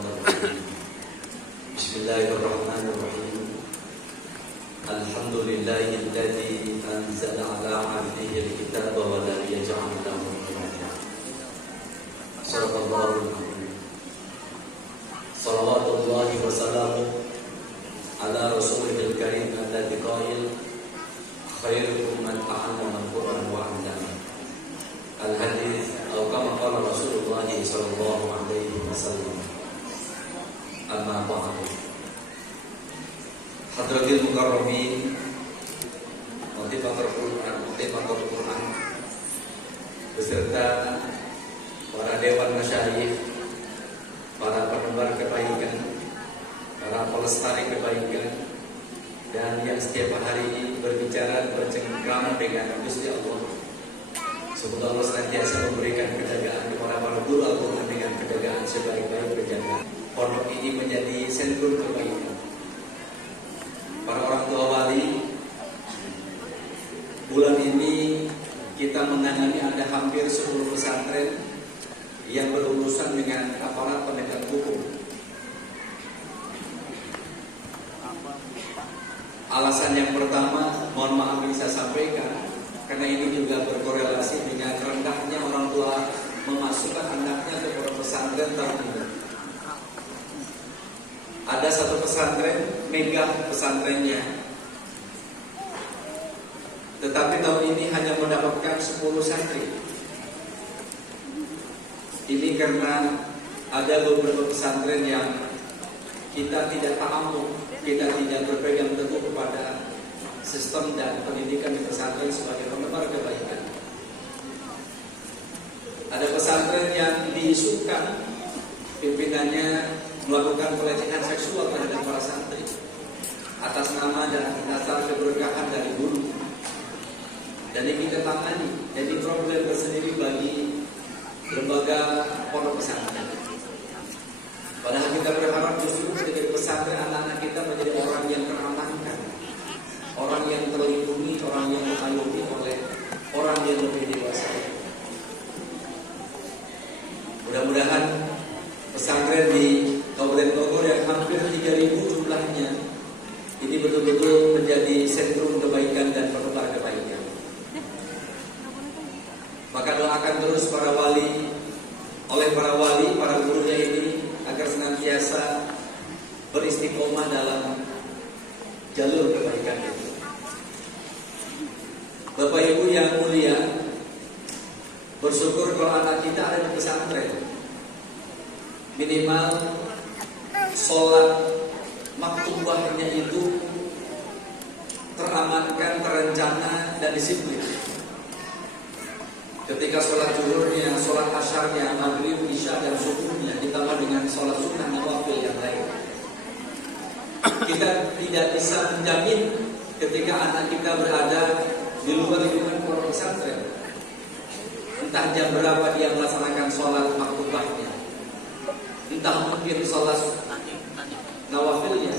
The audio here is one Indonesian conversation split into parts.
Bismillahirrahmanirrahim. Bismillahirrahmanirrahim. Alhamdulillahilladzi anzala ala 'abdihi al-kitaba wa lam yaj'al lahu iwaja. Shallallahul alaihi. Shalawatullahi wa salamuhu ala rasulil karim alladzi qail khairukum man ta'allama al-Qur'an wa 'allama. Al-hadits atau kama qala Rasulullah sallallahu alaihi wasallam. Amma ba'du. Hadratil mukarramin, motivator Quran beserta para dewan masyayikh, para penebar kebaikan, para pelestari kebaikan, dan yang setiap hari berbicara bercengkrama dengan Gusti Allah. Semoga Allah senantiasa memberikan penjagaan kepada para guru Al-Quran dengan penjagaan sebaik-baik penjagaan. Pondok ini menjadi sentrum kebaikan. Para orang tua wali, bulan ini kita menangani ada hampir 10 pesantren yang berurusan dengan aparat penegak hukum. Alasan yang pertama, mohon maaf ini saya sampaikan, karena ini juga berkorelasi dengan rendahnya orang tua memasukkan anaknya ke pesantren tertentu. Ada satu pesantren, megah pesantrennya, tetapi tahun ini hanya mendapatkan 10 santri. Ini karena ada beberapa pesantren yang kita tidak ta'amuk, kita tidak berpegang teguh kepada sistem dan pendidikan di pesantren sebagai penebar kebaikan. Ada pesantren yang diisukan pimpinannya melakukan pelecehan seksual terhadap para santri atas nama dan dasar keberkahan dari guru. Dan ini kita tangani, jadi problem tersendiri bagi lembaga pondok pesantren. Padahal kita berharap justru ketika pesantren anak-anak kita menjadi orang yang teramankan, orang yang terlindungi, orang yang diayomi oleh orang yang lebih dewasa. Mudah-mudahan pesantren di Kabupaten Bogor yang hampir 3.000 jumlahnya ini betul-betul menjadi sentrum kebaikan dan penebar kebaikan. Maka doakan terus para wali, para gurunya ini agar senantiasa beristiqomah dalam jalur kebaikan itu. Bapak Ibu yang mulia, bersyukur kalau anak kita ada di pesantren. Minimal sholat maktubahnya itu teramankan, terencana, dan disiplin. Ketika sholat zuhurnya, sholat asyarnya, maghrib, isya, dan subuhnya ditambah dengan sholat sunnah nawafil yang lain. Kita tidak bisa menjamin ketika anak kita berada di luar lingkungan pondok pesantren, entah jam berapa dia melaksanakan sholat maktubahnya, entah mungkin sholat nawafilnya,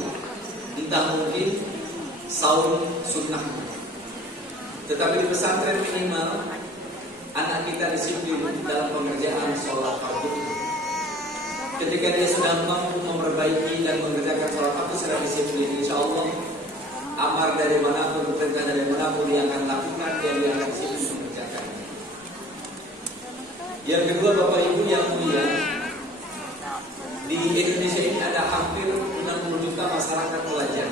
entah mungkin saum sunnah. Tetapi di pesantren minimal anak kita disiplin dalam pengerjaan sholat fardu. Ketika dia sudah mampu memperbaiki dan mengerjakan sholat fardu secara disiplin, insya Allah amar dari manapun, perintah dari manapun dia akan lakukan, dia akan disiplin mengerjakan. Yang kedua, Bapak Ibu yang mulia, di Indonesia ini ada hampir 60 juta masyarakat pelajar.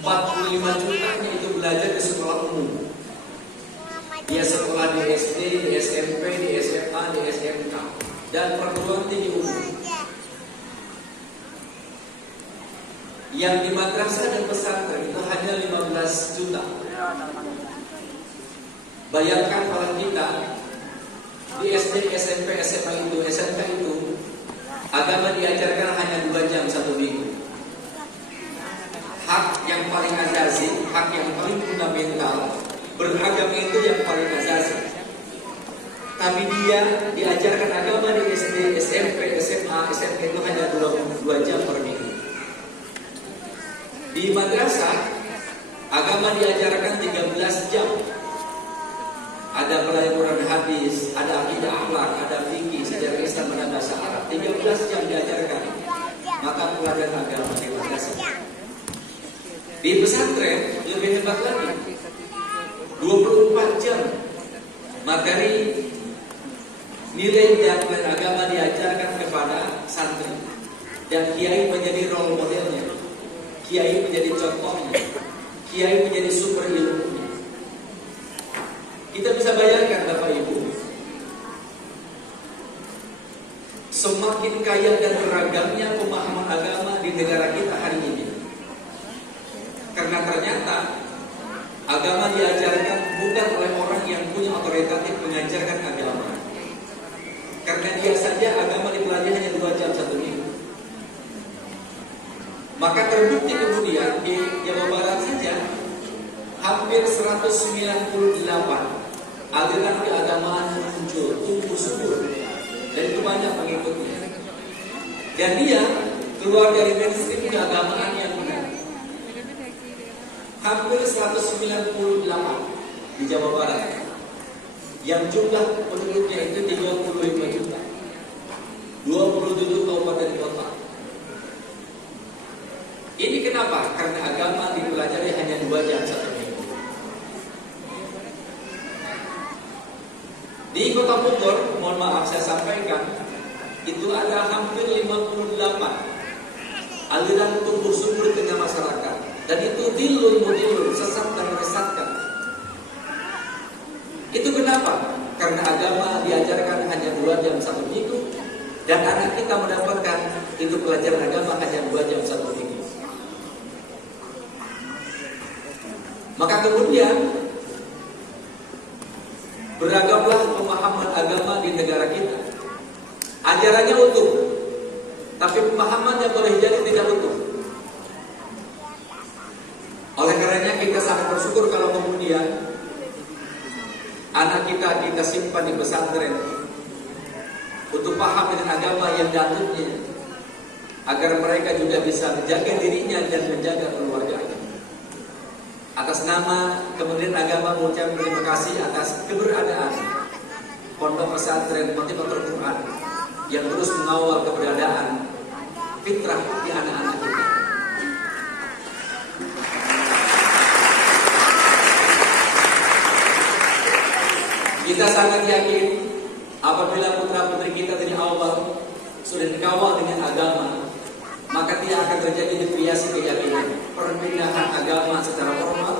45 jutanya itu belajar di sekolah umum. Dia sekolah di SD, di SMP, di SMA, di SMK, dan perguruan tinggi umum. Yang di madrasah dan pesantren itu hanya 15 juta. Bayangkan kalau kita di SD, SMP, SMA itu, SMK itu, agama diajarkan hanya 2 jam 1 minggu. Hak yang paling asasi, hak yang paling fundamental, beragama itu yang paling asasi. Tapi dia diajarkan agama di SD, SMP, SMA, SMK itu hanya 2 jam per minggu. Di madrasah agama diajarkan 13 jam. ada pelajaran hadis, ada akidah akhlak, ada fikih, sejarah Islam dan bahasa Arab. 13 jam diajarkan. Maka pelajaran agama dibatasi. Di pesantren lebih hebat lagi. 24 jam materi nilai dan agama diajarkan kepada santri. Dan kiai menjadi role modelnya. Kiai menjadi contohnya. Kiai menjadi sumber ilmunya. Kita bisa bayangkan Bapak Ibu, semakin kaya dan beragamnya pemahaman agama di negara kita hari ini. Karena ternyata agama diajarkan bukan oleh orang yang punya otoritatif mengajarkan agama. Karena dia saja agama dipelajari hanya 2 jam 1 minggu. Maka terbukti kemudian di Jawa Barat saja hampir 198 aliran keagamaan muncul, tumbuh subur, dan itu banyak pengikutnya. Dan dia keluar dari mainstream keagamaan yang benar. Hampir 198 di Jawa Barat, yang jumlah penduduknya itu 35 juta, 27 kabupaten kota. Ini kenapa? Karena agama dipelajari hanya 2 jam 1 minggu. Di Kota Bogor, mohon maaf saya sampaikan, itu ada hampir 58 aliran tumbuh subur di tengah masyarakat. Dan itu dilun, sesat dan menyesatkan. Itu kenapa? Karena agama diajarkan hanya 2 jam 1 minggu. Dan anak kita mendapatkan itu pelajaran agama hanya 2 jam 1 minggu. Maka kemudian beragamlah pemahaman agama di negara kita. Ajarannya utuh, tapi pemahamannya boleh jadi tidak utuh. Oleh karenanya kita sangat bersyukur kalau kemudian anak kita simpan di pesantren untuk paham dengan agama yang dahulunya, agar mereka juga bisa menjaga dirinya dan menjaga keluarganya. Atas nama Kementerian Agama mengucapkan terima kasih atas keberadaan Pondok Pesantren Motivator Quran yang terus mengawal keberadaan fitrah di anak-anak kita. Kita sangat yakin apabila putra-putri kita dari awal sudah dikawal dengan agama, maka tidak akan terjadi deviasi keyakinan, perpindahan agama secara formal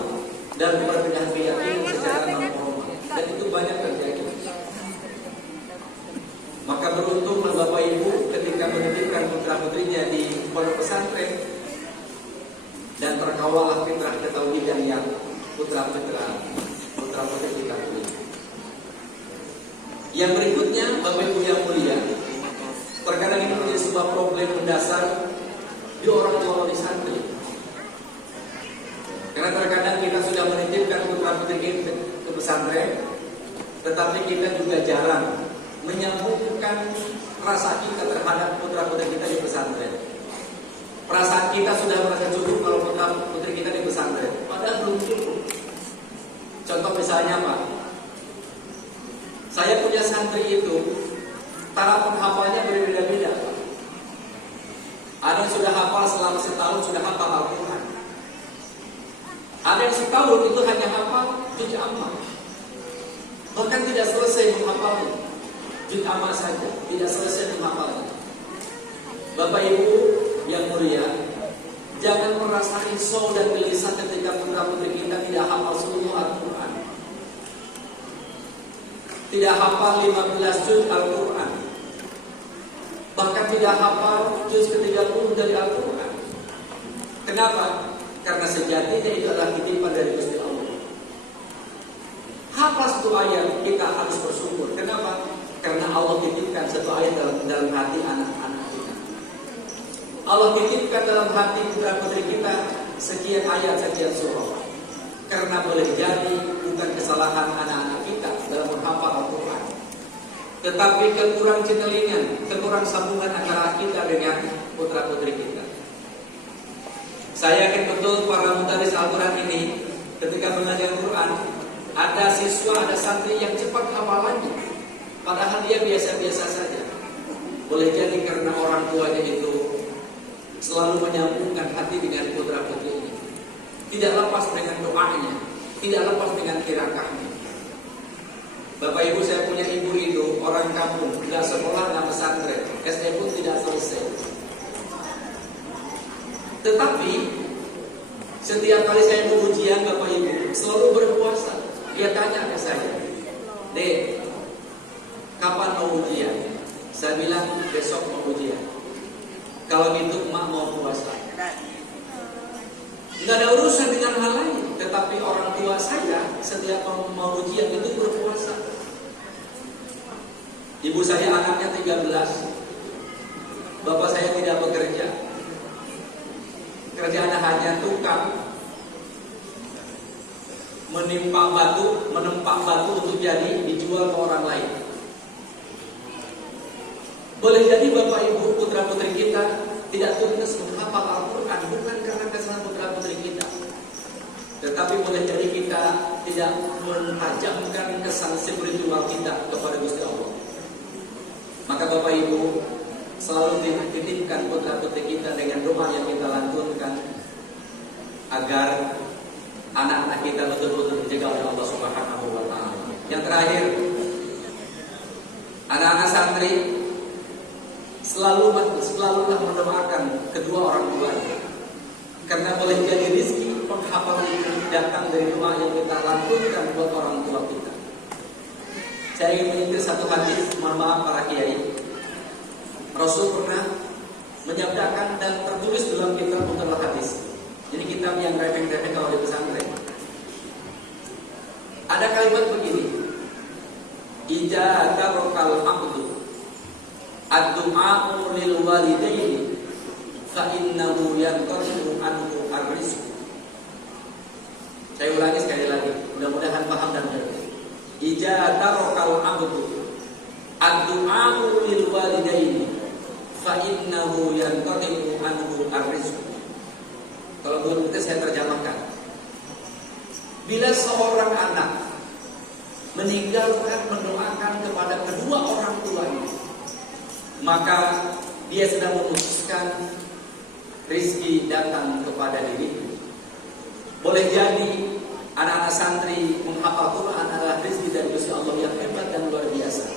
dan perpindahan keyakinan secara non formal. Dan itu banyak terjadi. Maka beruntunglah Bapak Ibu ketika menitipkan putra-putrinya di pondok pesantren dan terkawal fitrah ketauhidan yang putra-putri kita punya. Yang berikutnya, Bapak Ibu yang mulia, terkadang ini menjadi sebuah problem mendasar di orang tua di santri. Karena terkadang kita sudah menitipkan putra-putri kita ke pesantren, tetapi kita juga jarang menyambungkan rasa kita terhadap putra-putri kita di pesantren. Perasaan kita sudah merasa cukup kalau putra-putri kita di pesantren, padahal belum cukup. Contoh misalnya Pak, saya punya santri itu taraf penghafalnya berbeda-beda. Ada yang sudah hafal selama setahun sudah hafal Al-Quran. Ada yang setahun itu hanya hafal juz amma, bahkan tidak selesai menghafalnya. Juz amma saja, tidak selesai menghafalnya. Bapak Ibu yang mulia, jangan merasa risau dan gelisah ketika putra-putri kita tidak hafal seluruh Al-Quran, tidak hafal 15 juz Al-Quran, bahkan tidak hafal juz ke-30 dari Al-Quran. Kenapa? Karena sejatinya itu adalah titipan dari Gusti Allah. Hafal satu ayat, kita harus bersyukur. Kenapa? Karena Allah titipkan satu ayat dalam hati anak-anak kita. Allah titipkan dalam hati putra-putri kita sekian ayat, sekian surah. Karena boleh jadi bukan kesalahan anak-anak kita dalam menghafal Al-Quran, tetapi kekurangan cetelingan, kekurangan sambungan antara kita dengan putra-putri kita. Saya yakin betul para mutaris Al-Quran ini ketika mengajar Quran Ada siswa, ada santri yang cepat hafalannya, padahal dia biasa-biasa saja. Boleh jadi karena orang tuanya itu selalu menyambungkan hati dengan putra-putrinya, tidak lepas dengan doanya, tidak lepas dengan tirakahnya. Bapak Ibu, saya punya ibu itu orang kampung, tidak sekolah, tidak pesantren, SD pun tidak selesai. Tetapi setiap kali saya mau ujian, Bapak Ibu selalu berpuasa. Dia tanya ke saya, "Dek, kapan mau ujian?" Saya bilang, "Besok mau ujian." "Kalau gitu emak mau puasa." Nggak ada urusan dengan hal lain. Tetapi orang tua saya setiap mau ujian itu berpuasa. Ibu saya anaknya 13. Bapak saya tidak bekerja. Kerjaannya hanya tukang menempa batu untuk jadi dijual ke orang lain. Boleh jadi Bapak Ibu, putra putri kita tidak tuntas menghafal Al-Quran bukan karena kesalahan putra putri kita, tetapi boleh jadi kita tidak mentajamkan kesan spiritual kita kepada Gusti Allah. Maka Bapak Ibu selalu titipkan putra putri kita dengan doa yang kita lantunkan agar anak-anak kita betul-betul dijaga oleh Allah Subhanahu wa Ta'ala. Yang terakhir, anak-anak santri selalulah mendoakan kedua orang tuanya, karena boleh jadi rezeki penghafalan itu datang dari doa yang kita lantunkan buat orang tua kita. Saya ingin mengingat satu hadis, mohon maaf para kiai. Rasul pernah menyabdakan dan tertulis dalam kitab Mutalaq Hadis. Jadi kitab yang remeh-remeh kalau di pesantren. Ada kalimat begini, "Idza tarakal abdu ad-du'a'u lil walidaini fa innahu yanqasimu anhu ar-rizq." Saya ulangi sekali lagi, mudah-mudahan paham dan mengerti. "Idza tarakal abdu ad-du'a'u lil walidaini fa innahu yanqasimu anhu ar-rizq." Kalau belum itu saya terjemahkan. Bila seorang anak meninggalkan mendoakan kepada kedua orang tuanya, maka dia sedang memutuskan rezeki datang kepada dirinya. Boleh jadi anak-anak santri menghafal Quran adalah rezeki dari Gusti Allah yang hebat dan luar biasa,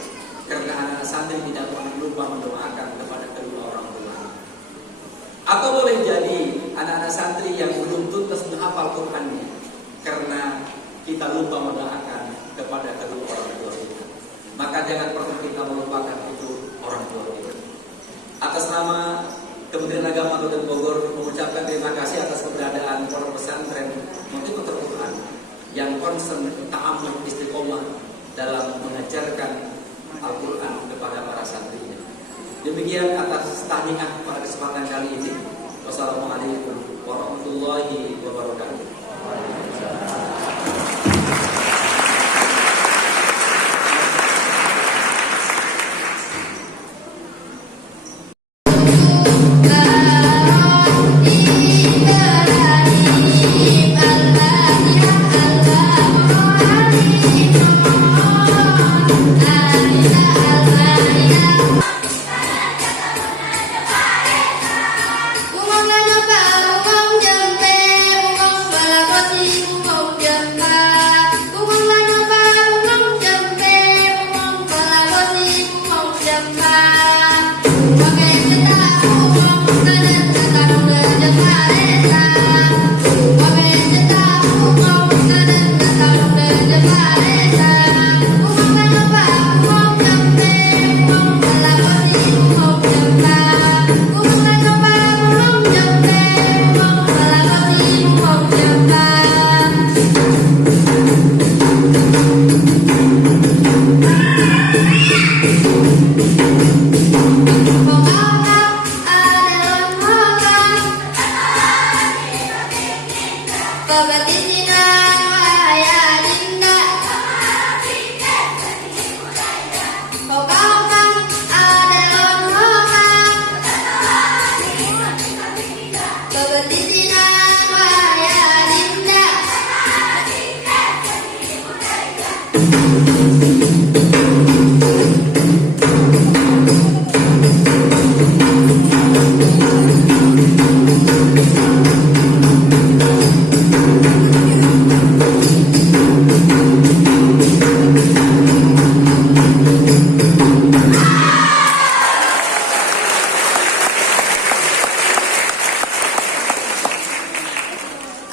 karena anak-anak santri tidak pernah lupa mendoakan kepada kedua orang tua. Atau boleh jadi anak-anak santri yang belum tuntas menghafal Qurannya, karena kita lupa mendoakan kepada kedua orang tua kita. Maka jangan pernah kita melupakan itu orang tua kita. Atas nama Kementerian Agama Kabupaten Bogor mengucapkan terima kasih atas keberadaan pondok pesantren Muntiqatul Quran yang concern ta'ammul istiqomah dalam mengajarkan Al-Quran kepada para santrinya. Demikian atas tahniah pada kesempatan kali ini. Wassalamualaikum warahmatullahi wabarakatuh.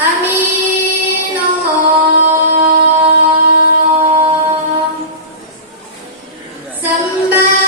Amin Allah sembah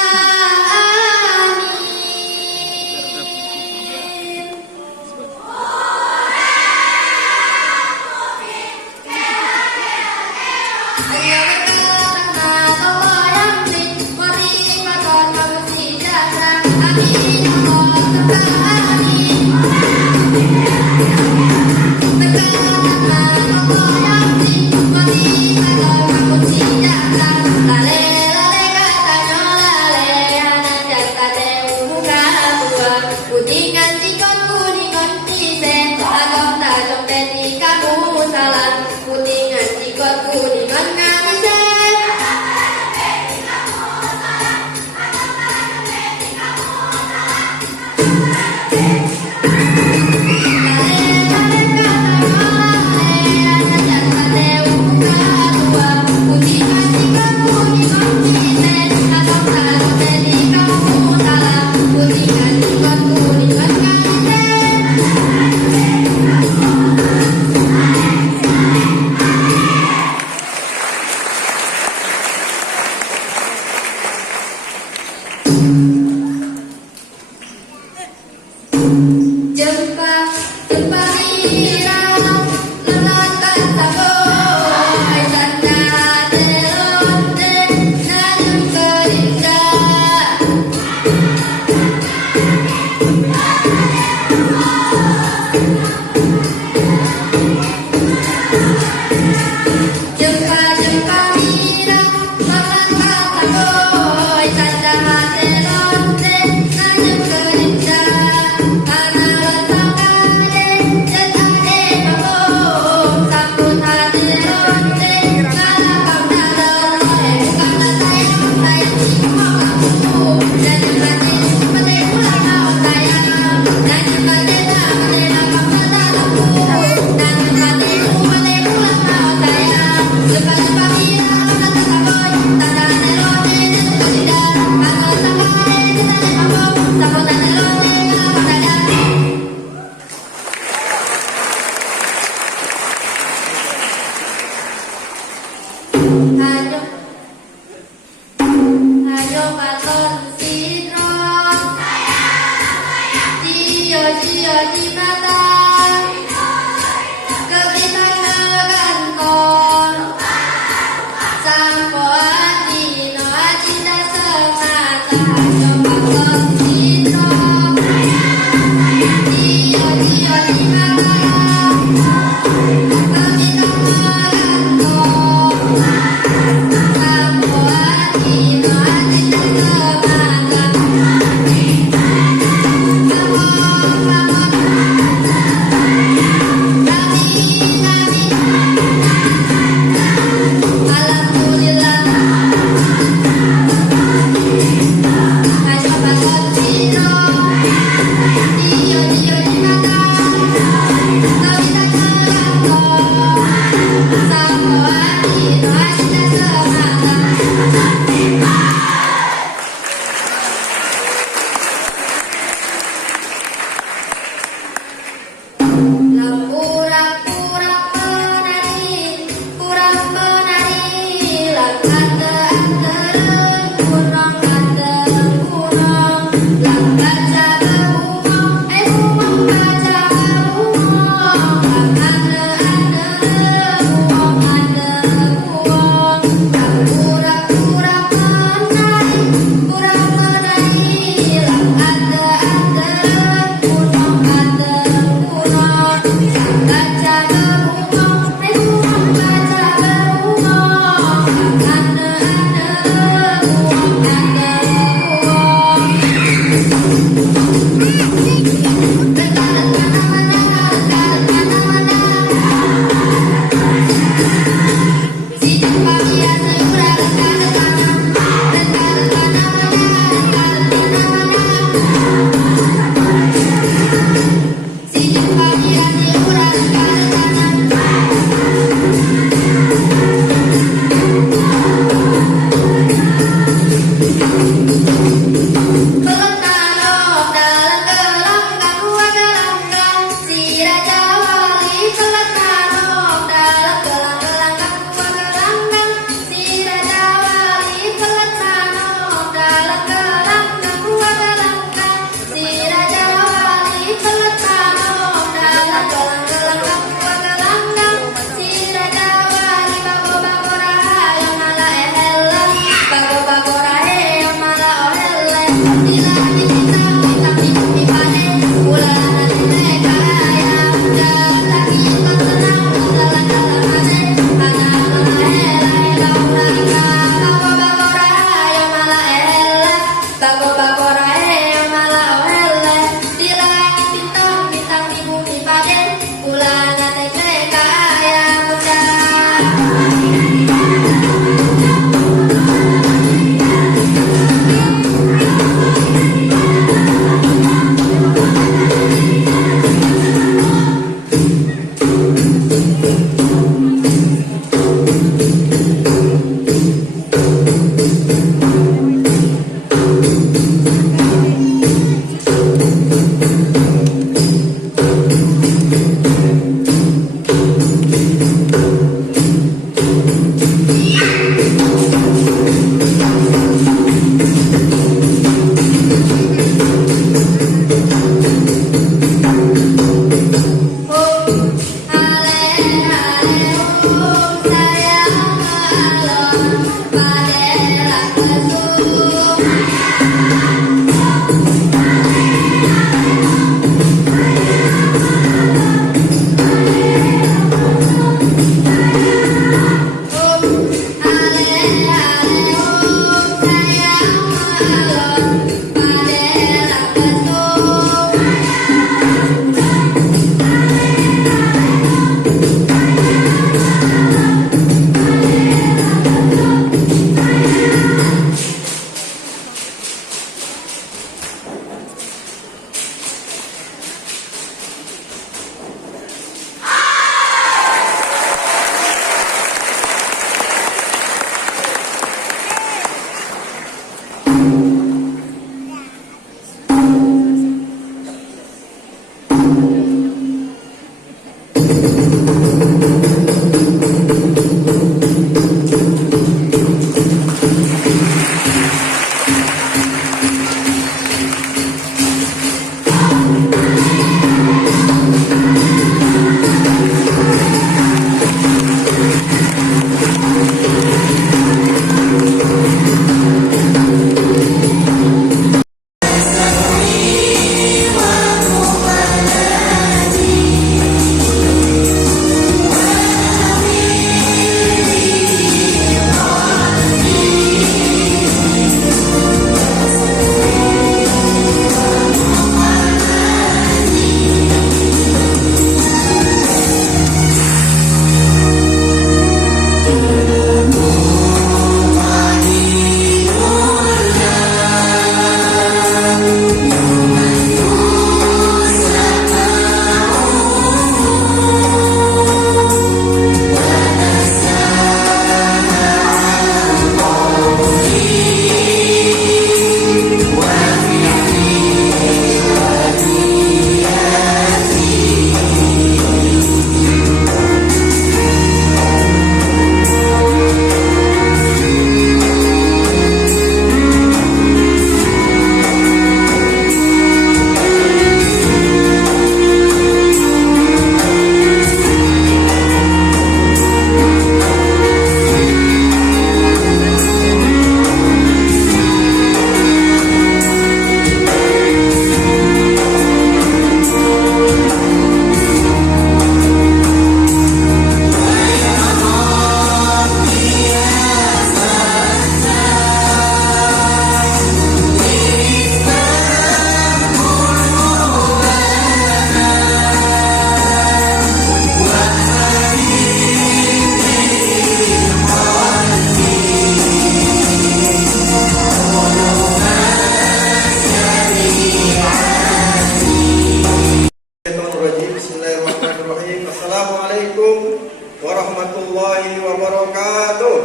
Bismillahirrahmanirrahim. Assalamualaikum warahmatullahi wabarakatuh.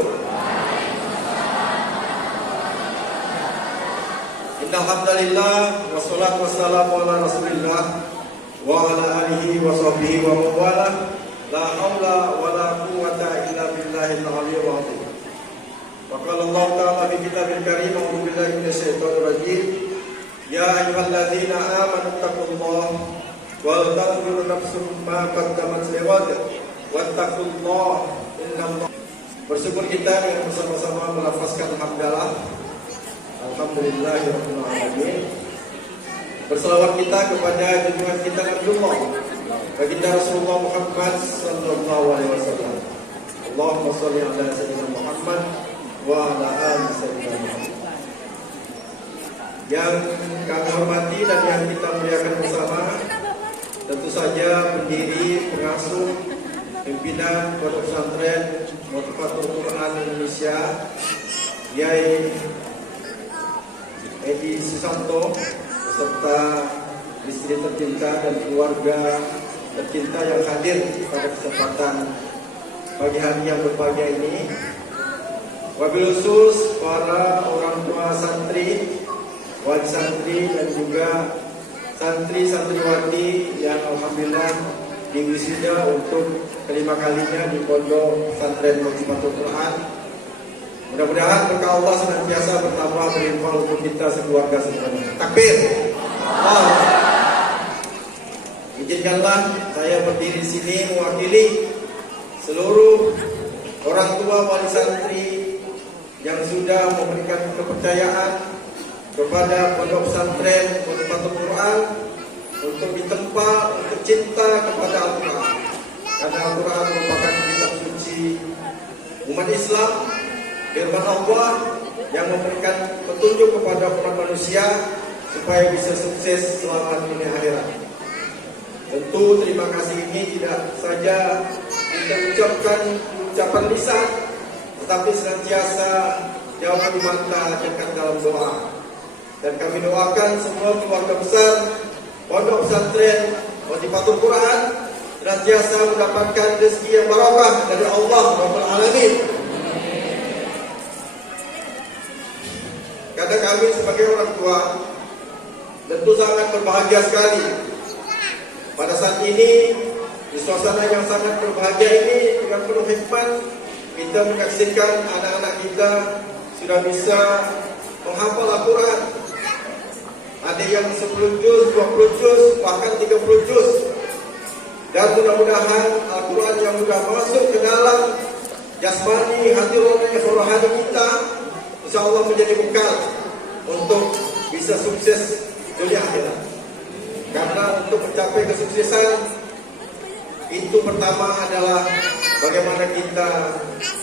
Innalhamdulillah wassalatu wassalamu ala Rasulillah wa ala alihi wa sahbihi wa mawala. La haula wa la quwwata illa billahil aliyyil azim. Wa qala Allah ta'ala fi kitabil karim, a'udzu billahi minasyaitonir rajim. Ya ayyuhalladzina amanu taqullaha wal tanzur nafsum ma qaddamat lighad wattaqullaha innallaha. Bersyukur kita dengan bersama-sama melafazkan hamdalah. Alhamdulillahirabbil alamin. Berselawat kita kepada junjungan kita Nabiullah baginda Rasulullah Muhammad sallallahu alaihi wasallam. Allahumma shalli ala sayyidina Muhammad wa ala ali sayyidina Muhammad. Yang kami hormati dan yang kita muliakan bersama, tentu saja pendiri, pengasuh, pimpinan Pondok Pesantren Motivator Quran Indonesia, Yai Edi Susanto, beserta istri tercinta dan keluarga tercinta yang hadir pada kesempatan pagi hari yang berbahagia ini. Wabil khusus para orang tua santri, wali santri dan juga santri-santriwati yang alhamdulillah diwisuda untuk kelima kalinya di Pondok Pesantren Motivator Quran. Mudah-mudahan berkah Allah senantiasa bertambah berlimpah untuk kita sekeluarga semuanya. Takbir. Izinkanlah saya berdiri di sini mewakili seluruh orang tua wali santri yang sudah memberikan kepercayaan kepada Pondok Pesantren Motivator Quran untuk ditempa untuk cinta kepada Al-Quran. Karena Al-Quran merupakan kitab suci umat Islam, firman Allah yang memberikan petunjuk kepada umat manusia supaya bisa sukses selama dunia akhirat. Tentu terima kasih ini tidak saja kita ucapkan ucapan lisan, tetapi senantiasa jauh di mata dekat dalam doa. Dan kami doakan semua keluarga besar Pondok Pesantren Motivator Quran senantiasa mendapatkan rezeki yang barokah dari Allah Rabbul Alamin. Karena kami sebagai orang tua tentu sangat berbahagia sekali pada saat ini, di suasana yang sangat berbahagia ini, dengan penuh hikmat kita menyaksikan anak-anak kita sudah bisa menghafal Al-Quran. Ada yang 10 juz, 20 juz, bahkan 30 juz. Dan mudah-mudahan Al-Quran yang sudah masuk ke dalam jasmani, hati rohani kita, insya Allah menjadi bekal untuk bisa sukses dunia akhirat. Karena untuk mencapai kesuksesan itu pertama adalah bagaimana kita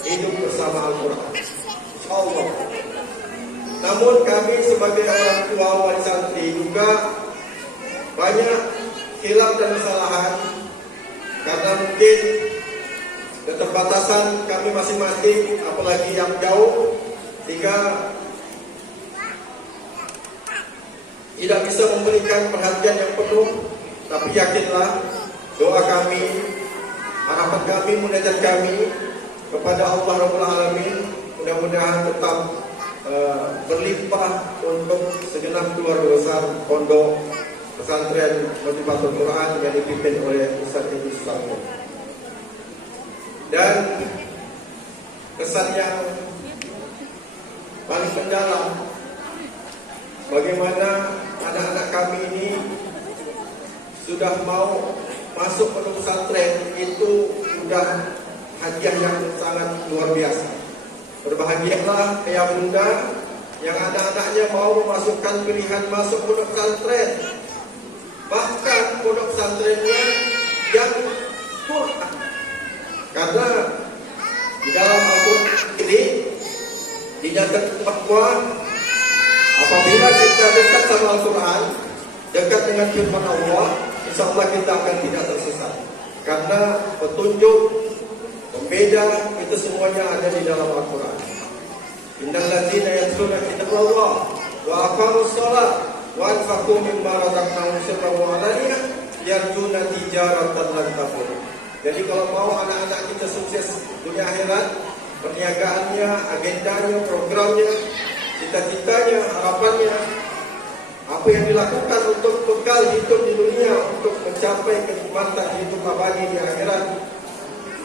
hidup bersama Al-Quran. Insya Allah. Namun kami sebagai orang tua wali santri juga banyak khilaf dan kesalahan karena mungkin keterbatasan kami masing-masing, apalagi yang jauh, sehingga tidak bisa memberikan perhatian yang penuh. Tapi yakinlah, doa kami, harapan kami, munajat kami kepada Allah Rabbul Alamin mudah-mudahan tetap berlimpah untuk segenap keluarga besar Pondok Pesantren Motivator Quran yang dipimpin oleh Ustaz Edi Susanto. Dan kesan yang paling mendalam, bagaimana anak-anak kami ini sudah mau masuk pondok pesantren, itu sudah hadiah yang sangat luar biasa. Berbahagialah ayah bunda yang anak-anaknya mau memasukkan pilihan masuk pondok pesantren, bahkan pondok pesantrennya yang Quran. Karena di dalam Al-Quran ini dinyatakan bahwa apabila kita dekat sama Al-Quran, dekat dengan firman Allah, insya Allah kita akan tidak tersesat. Karena petunjuk, pembeda, itu semuanya ada di dalam Al-Quran. Innal ladzina yatluna kitaballah wa aqamus shalah wa anfaqu mimma razaqnahum sirran wa alaniyah yarjuna tijaratan lan tabur. Jadi kalau mau anak-anak kita sukses dunia akhirat, perniagaannya, agendanya, programnya, cita-citanya, harapannya, apa yang dilakukan untuk bekal hidup di dunia, untuk mencapai kenikmatan hidup abadi di akhirat,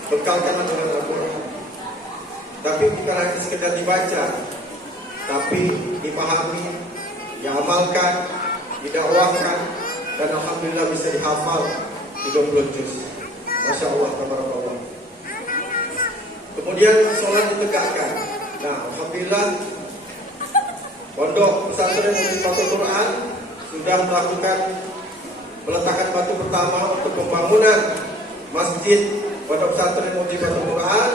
bekalkanlah dengan Al-Quran. Tapi bukan hanya sekedar dibaca, tapi dipahami, diamalkan, didakwahkan, dan alhamdulillah bisa dihafal 30 juz. Masya Allah, tabarakallah. Kemudian sholat ditegakkan. Nah, alhamdulillah Pondok Pesantren Mujibatul Quran sudah meletakkan batu pertama untuk pembangunan masjid Pondok Pesantren Mujibatul Quran.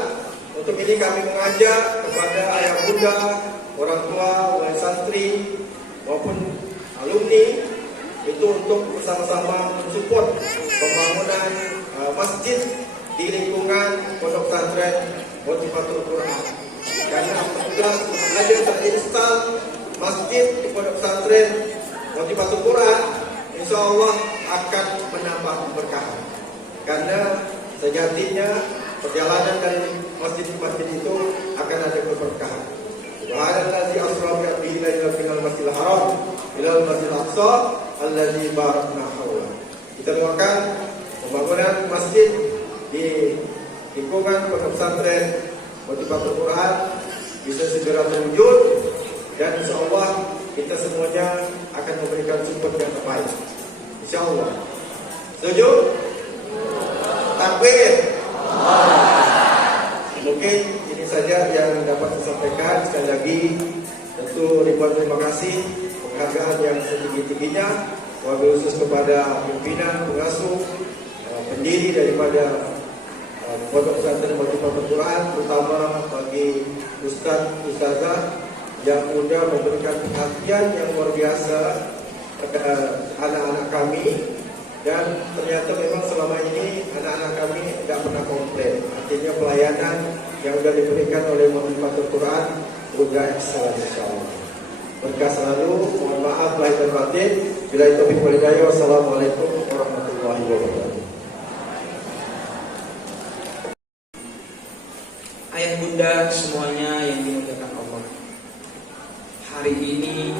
Untuk ini kami mengajak kepada ayah bunda, orang tua, wali santri maupun alumni itu untuk bersama-sama mensupport pembangunan masjid di lingkungan Pondok Pesantren Mujibatul Quran. Karena apabila ada terinstal masjid di Pondok Pesantren Mujibatul Quran, insya Allah akan menambah keberkahan. Karena sejatinya perjalanan dari masjid ke masjid itu akan ada keberkahan. Subhanallazi asra bi abdihi ilal masjidil haram ilal masjidil aqsa allazi barakna hawla. Kita doakan pembangunan masjid di lingkungan Pondok Pesantren Mujibatul Quran bisa segera terwujud, dan insya Allah kita semuanya akan memberikan support yang terbaik. Insya Allah. Setuju? Takbir. Mungkin ini saja yang dapat saya sampaikan. Sekali lagi tentu ribuan terima kasih, penghargaan yang setinggi-tingginya, wabil khusus kepada pimpinan, pengasuh, pendiri daripada Pondok Pesantren Mujibatul Quran, terutama bagi ustaz-ustazah yang sudah memberikan perhatian yang luar biasa kepada anak-anak kami. Dan ternyata memang selama ini anak-anak kami tidak pernah komplain. Artinya pelayanan yang sudah diberikan oleh Mujibatul Quran sudah excellent, insyaallah. Berkah selalu. Mohon maaf lahir dan batin. Bila itu wal hidayah. Wassalamualaikum warahmatullahi wabarakatuh. Ayah bunda semuanya yang dimuliakan Allah, hari ini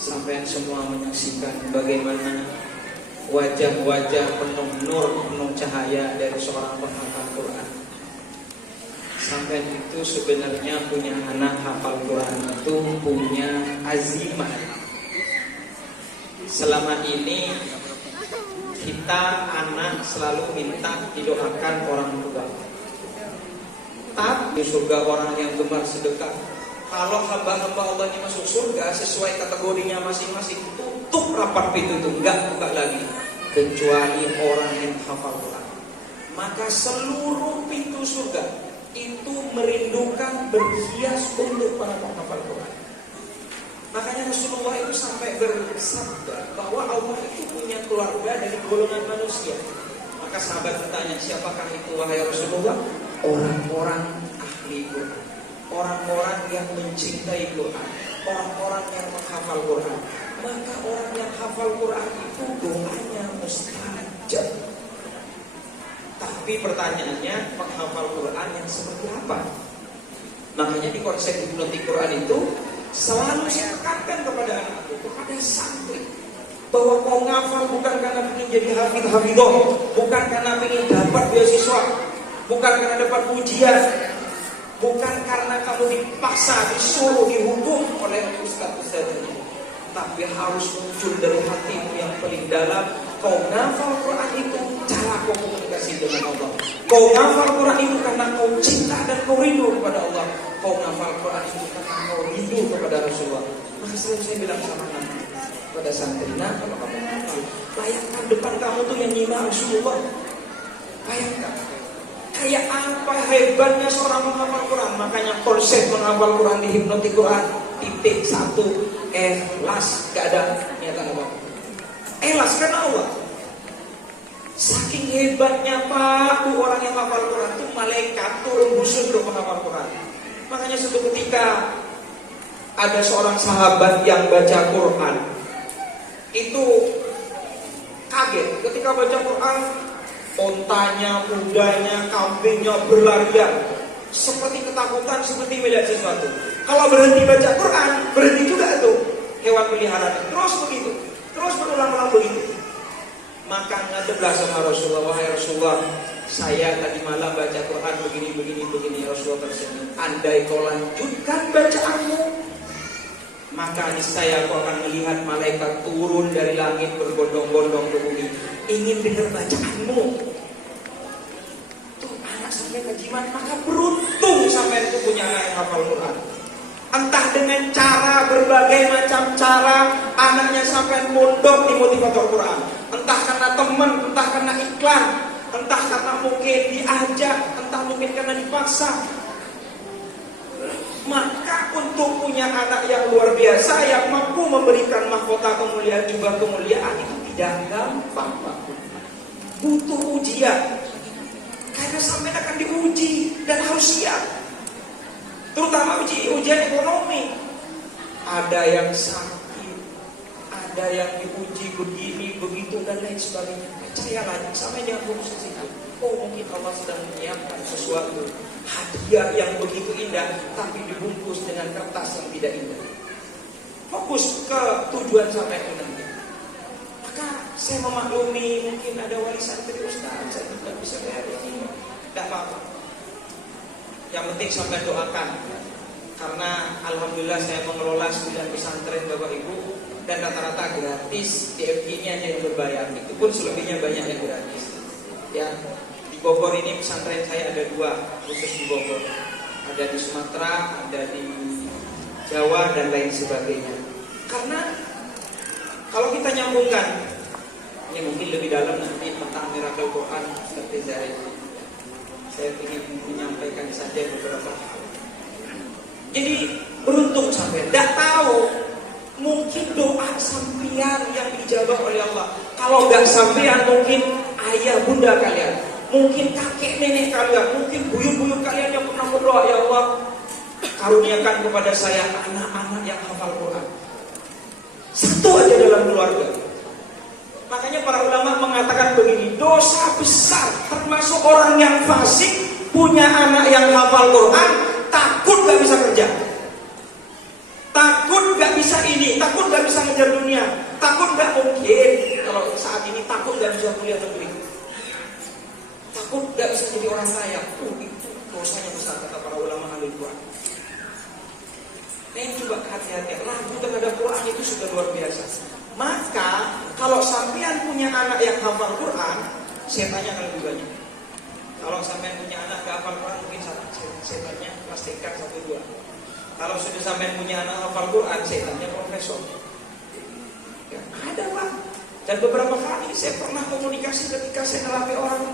sampai semua menyaksikan bagaimana wajah-wajah penuh nur, penuh cahaya dari seorang penghafal Quran. Sampai itu sebenarnya punya anak hafal Quran itu punya azimah. Selama ini kita anak selalu minta didoakan orang tua. Tapi surga orang yang gemar sedekah. Kalau hamba-hamba Allah ini masuk surga sesuai kategorinya masing-masing, tutup rapat pintu itu, enggak buka lagi, kecuali orang yang hafal Quran. Maka seluruh pintu surga itu merindukan berhias untuk para penghafal Quran. Makanya Rasulullah itu sampai bersabda bahwa Allah itu punya keluarga dari golongan manusia. Maka sahabat bertanya, siapakah itu wahai Rasulullah? Orang-orang ahli Quran, orang-orang yang mencintai Quran, orang-orang yang menghafal Quran. Maka orang yang hafal Quran itu doanya mustajab. Tapi pertanyaannya, penghafal Quran yang seperti apa? Makanya di konsep hipnotik Quran itu selalu saya tekankan kepada anak-anak, kepada santri, bahwa kau ngafal bukan karena ingin jadi hafidh-hafidhoh, bukan karena ingin dapat beasiswa, bukan karena dapat pujian, bukan karena kamu dipaksa, disuruh, dihukum oleh ustaz-ustaz ini, tapi harus muncul dari hatimu yang paling dalam. Kau ngafal Quran itu cara kau komunikasi dengan Allah. Kau ngafal Quran itu karena kau cinta dan kau rindu kepada Allah. Kau ngafal Quran itu karena kau rindu kepada Rasulullah. Maka selalu saya bilang sama anak pada santri, nah kalau kamu ngafal, bayangkan depan kamu tuh yang nyimak Rasulullah. Bayangkan kayak apa hebatnya seorang menghafal Quran. Makanya konsep menghafal Quran di hipnotik Quran titik 1, ikhlas, gak ada niatan apa. Ikhlas karena Allah. Saking hebatnya Pak tuh orang yang hafal Quran tuh, malaikat turun khusus untuk menghafal Quran. Makanya suatu ketika ada seorang sahabat yang baca Quran, itu kaget ketika baca Quran, ontanya, kudanya, kambingnya berlarian, seperti ketakutan, seperti melihat sesuatu. Kalau berhenti baca Quran, berhenti juga tuh hewan peliharaan. Terus begitu, terus berulang-ulang begitu. Maka ngadeplah sama Rasulullah, wahai Rasulullah, saya tadi malam baca Quran begini. Rasulullah tersenyum. Andai kau lanjutkan bacaanmu, maka niscaya kau akan melihat malaikat turun dari langit berbondong-bondong ke bumi, ingin dengar bacaanmu. Tuh anak sampai kejiman, maka beruntung sampai itu punya anak yang hafal Quran. Entah dengan cara berbagai macam cara anaknya sampai mondok di motivator Quran. Entah karena teman, entah karena iklan, entah karena mungkin diajak, entah mungkin karena dipaksa. Maka untuk punya anak yang luar biasa, yang mampu memberikan mahkota kemuliaan, juga kemuliaan, itu tidak gampang, Pak. Butuh ujian. Karena sampai akan diuji dan harus siap. Terutama ujian ekonomi. Ada yang sakit, ada yang diuji begini, begitu, dan lain sebagainya. Percayalah, sampai jangan fokus ke situ. Oh, mungkin Allah sedang menyiapkan sesuatu hadiah yang begitu indah, tapi dibungkus dengan kertas yang tidak indah. Fokus ke tujuan sampai nanti. Maka saya memaklumi mungkin ada warisan dari Ustaz, saya tidak bisa bayar ini, tidak apa-apa. Yang penting sampai doakan. Karena alhamdulillah saya mengelola 9 pesantren Bapak Ibu, dan rata-rata gratis. DFI-nya aja yang berbayar, itu pun selebihnya banyak yang gratis. Ya, di Bogor ini pesantren saya ada 2 khusus di Bogor. Ada di Sumatera, ada di Jawa, dan lain sebagainya. Karena kalau kita nyambungkan, ini mungkin lebih dalam nanti tentang miracle Quran seperti dari saya ingin menyampaikan saja beberapa hal. Jadi beruntung sampai tidak tahu, mungkin doa sampean yang dijawab oleh Allah. Kalau nggak sampean, mungkin ayah bunda kalian, mungkin kakek nenek kalian, mungkin buyut-buyut kalian yang pernah berdoa, ya Allah, karuniakan kepada saya anak-anak yang hafal Quran. Satu aja dalam keluarga. Makanya para ulama mengatakan begini, dosa besar termasuk orang yang fasik punya anak yang hafal Quran, takut gak bisa kerja, takut gak bisa ini, takut gak bisa ngejar dunia, takut gak mungkin kalau saat ini, takut gak bisa kuliah negeri, takut gak bisa jadi orang kaya. Itu dosanya besar kata para ulama ahli Quran. Nah, coba hati-hati, ragu terhadap Quran itu sudah luar biasa. Maka kalau sampean punya anak yang hafal Quran, setannya akan lebih banyak. Kalau sampean punya anak gak hafal Quran, mungkin setannya pastikan 1-2. Kalau sudah sampean punya anak hafal Quran, setannya profesor. Ya, ada Pak. Dan beberapa kali saya pernah komunikasi ketika saya ngelatih orang.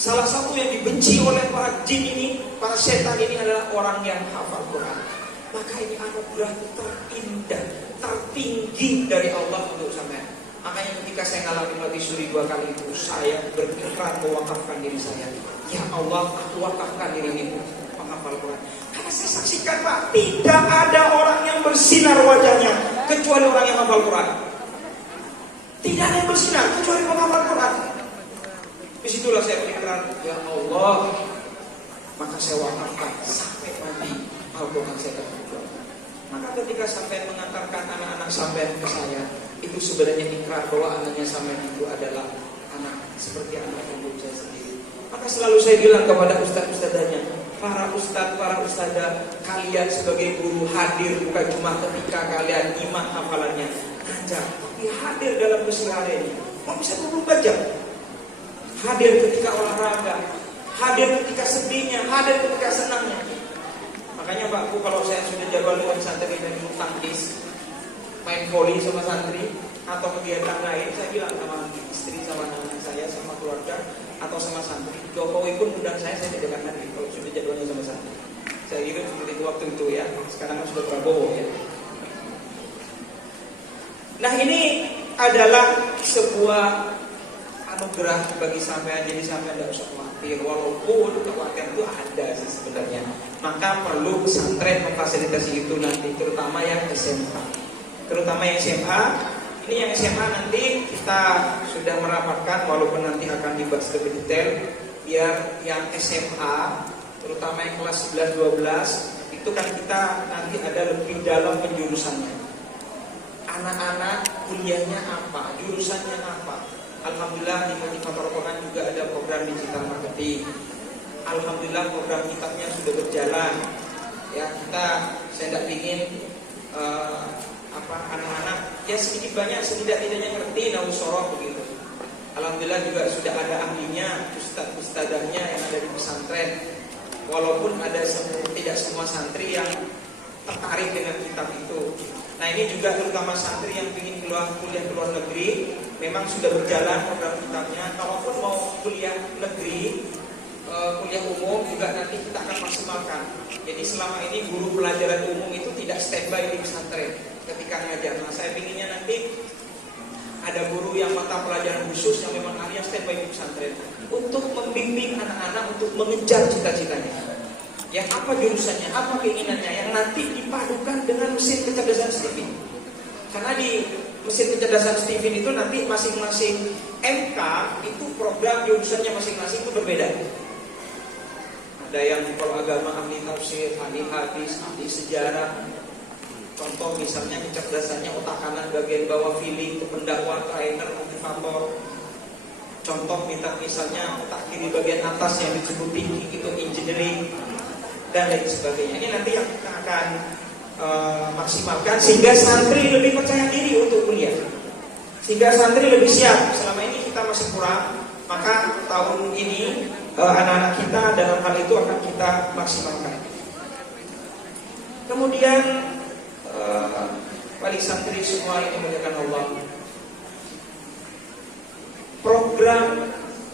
Salah satu yang dibenci oleh para jin ini, para setan ini adalah orang yang hafal Quran. Maka ini anugerah terindah, tertinggi dari Allah untuk sampean. Makanya ketika saya ngalamin mati suri 2 kali itu, saya berikrar mewakafkan diri saya. Ya Allah, aku wakafkan diri ini menghafal Quran. Karena saya saksikan Pak, tidak ada orang yang bersinar wajahnya kecuali orang yang hafal Quran. Tidak ada yang bersinar kecuali menghafal Quran. Disitulah saya berikrar, ya Allah, maka saya wakafkan sampai mati Al-Quran saya terbuka. Maka ketika sampai mengantarkan anak-anak sampai ke saya, itu sebenarnya ikrar bahwa anaknya sampai itu adalah anak seperti anak ibu saya sendiri. Maka selalu saya bilang kepada ustaz-ustazanya, para ustaz, para ustazah, kalian sebagai guru hadir bukan cuma ketika kalian nyimak hafalannya, ngajar, tapi hadir dalam keseharian ini. Mau bisa 24 jam. Hadir ketika olahraga, hadir ketika sedihnya, hadir ketika senangnya. Makanya Pak, kalau saya sudah jadwal dengan santri dan bulu tangkis, main voli sama santri, atau kegiatan lain, saya bilang sama istri, sama anak saya, sama keluarga, atau sama santri. Jokowi pun undang saya tidak akan hadir kalau sudah jadwalnya sama santri. Saya kira seperti waktu itu ya, sekarang kan sudah Prabowo ya. Nah, ini adalah sebuah anugerah bagi sampean, jadi sampean tidak usah khawatir, walaupun kekhawatiran itu ada sih sebenarnya. Maka perlu pesantren memfasilitasi itu nanti, terutama yang SMA. Terutama yang SMA, Ini yang SMA nanti kita sudah merapatkan, walaupun nanti akan dibahas lebih detail. Biar yang SMA, terutama yang kelas 11-12, itu kan kita nanti ada lebih dalam penjurusannya. Anak-anak kuliahnya apa, jurusannya apa. Alhamdulillah di Motivator Quran juga ada program digital marketing. Alhamdulillah program kitabnya sudah berjalan. Ya, saya tidak ingin anak-anak ya sedikit banyak setidak-tidaknya ngerti nausoroh begitu. Alhamdulillah juga sudah ada ahlinya, ustadz-ustadzahnya yang ada di pesantren. Walaupun tidak semua santri yang tertarik dengan kitab itu. Nah, ini juga terutama santri yang ingin kuliah ke luar negeri, memang sudah berjalan program kitabnya. Kalaupun mau kuliah negeri, kuliah umum juga nanti kita akan maksimalkan. Jadi selama ini guru pelajaran umum itu tidak standby di pesantren ketika ngajar. Nah, saya pinginnya nanti ada guru yang mata pelajaran khusus yang memang ahli yang standby di pesantren untuk membimbing anak-anak untuk mengejar cita-citanya. Yang apa jurusannya, apa keinginannya, yang nanti dipadukan dengan mesin kecerdasan Stephen. Karena di mesin kecerdasan Stephen itu nanti masing-masing MK itu program jurusannya masing-masing itu berbeda. Ada yang kalau agama ahli tafsir, ahli hadis, ahli sejarah. Contoh misalnya kecerdasannya otak kanan bagian bawah feeling, pendakwah, trainer, motivator. Contoh misalnya otak kiri bagian atas yang disebut thinking itu engineering dan lain sebagainya. Ini nanti yang kita akan maksimalkan sehingga santri lebih percaya diri untuk kuliah. Sehingga santri lebih siap. Selama ini kita masih kurang, maka tahun ini anak-anak kita dalam hal itu akan kita maksimalkan. Kemudian wali santri semua yang dimuliakan Allah, program